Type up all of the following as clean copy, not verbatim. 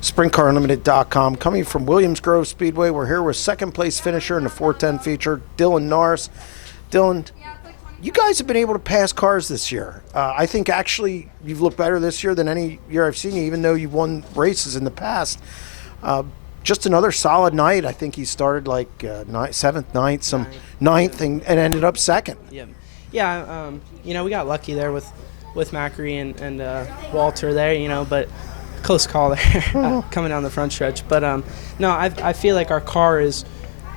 SprintCarUnlimited.com. Coming from Williams Grove Speedway, we're here with second place finisher in the 410 feature, Dylan Norris. Dylan, you guys have been able to pass cars this year. I think actually you've looked better this year than any year I've seen you, even though you've won races in the past. Just another solid night. I think he started like seventh, ninth, ninth, and ended up second. Yeah. We got lucky there with Macri and Walter there, but close call there coming down the front stretch. But no, I feel like our car is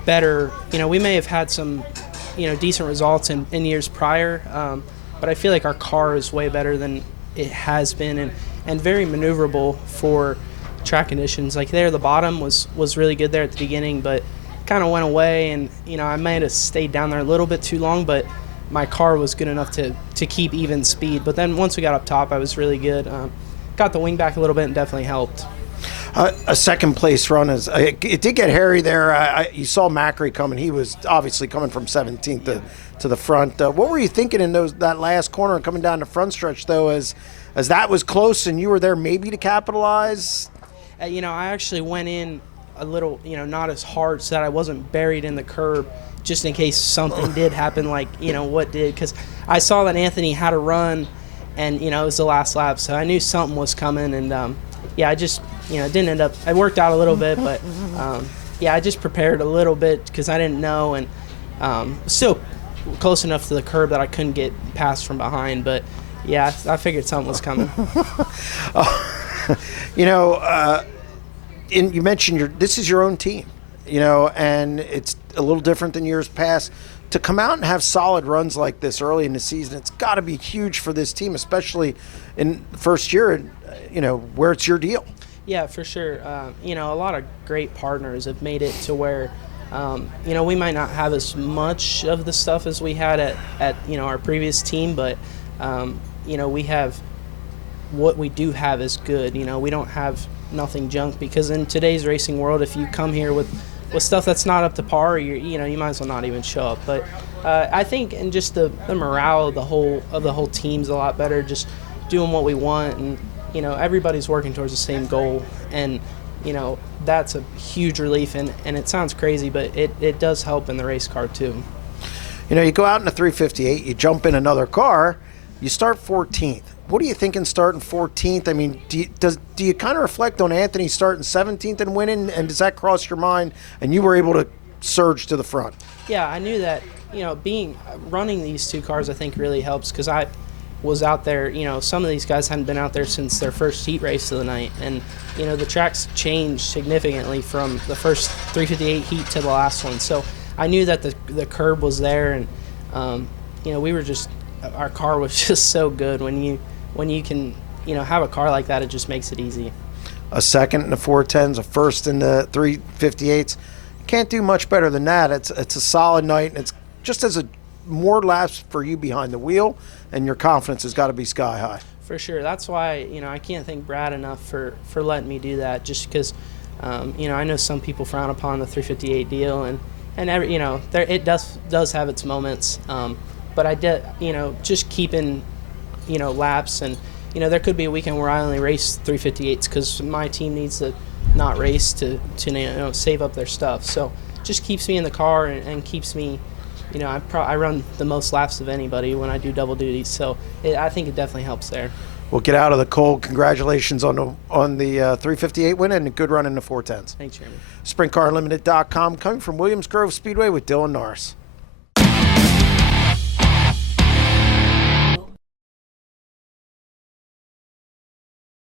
better. We may have had some decent results in years prior, but I feel like our car is way better than it has been, and very maneuverable for track conditions. Like there, the bottom was really good there at the beginning, but kind of went away, and I might have stayed down there a little bit too long, but my car was good enough to keep even speed. But then once we got up top, I was really good. Got the wing back a little bit and definitely helped. A second place run it did get hairy there. You saw Macri coming. He was obviously coming from 17th to the front. What were you thinking in that last corner and coming down the front stretch, though, as that was close and you were there maybe to capitalize? I actually went in a little, not as hard so that I wasn't buried in the curb, just in case something did happen, like, what did. Because I saw that Anthony had a run, and, it was the last lap, so I knew something was coming. And, I just, didn't end up – I worked out a little bit, but, I just prepared a little bit because I didn't know, and still close enough to the curb that I couldn't get past from behind. But, I figured something was coming. You mentioned this is your own team, and it's a little different than years past. To come out and have solid runs like this early in the season, it's got to be huge for this team, especially in the first year, where it's your deal. Yeah, for sure. A lot of great partners have made it to where, we might not have as much of the stuff as we had at our previous team, but, we have what we do have is good. We don't have nothing junk, because in today's racing world, if you come here with stuff that's not up to par, you might as well not even show up. But I think, and just the morale of the whole team's a lot better, just doing what we want, and everybody's working towards the same goal, and that's a huge relief. And it sounds crazy, but it does help in the race car too. You go out in a 358, you jump in another car, you start 14th. What are you thinking starting 14th? I mean, do you kind of reflect on Anthony starting 17th and winning, and does that cross your mind, and you were able to surge to the front? Yeah, I knew that, running these two cars I think really helps, because I was out there, some of these guys hadn't been out there since their first heat race of the night, and, the tracks changed significantly from the first 358 heat to the last one. So I knew that the curb was there, and, we were just, our car was just so good. When you can, have a car like that, it just makes it easy. A second in the 410s, a first in the 358s. Can't do much better than that. It's a solid night, and it's just as more laps for you behind the wheel, and your confidence has got to be sky high. For sure. That's why, I can't thank Brad enough for letting me do that, just because, I know some people frown upon the 358 deal, and it does have its moments. But I did, just keeping, laps, and, there could be a weekend where I only race 358s because my team needs to not race to save up their stuff. So just keeps me in the car and keeps me, I run the most laps of anybody when I do double duty. So I think it definitely helps there. Well, get out of the cold. Congratulations on the 358 win and a good run in the 410s. Thanks, Jeremy. SprintCarUnlimited.com, coming from Williams Grove Speedway with Dylan Norris.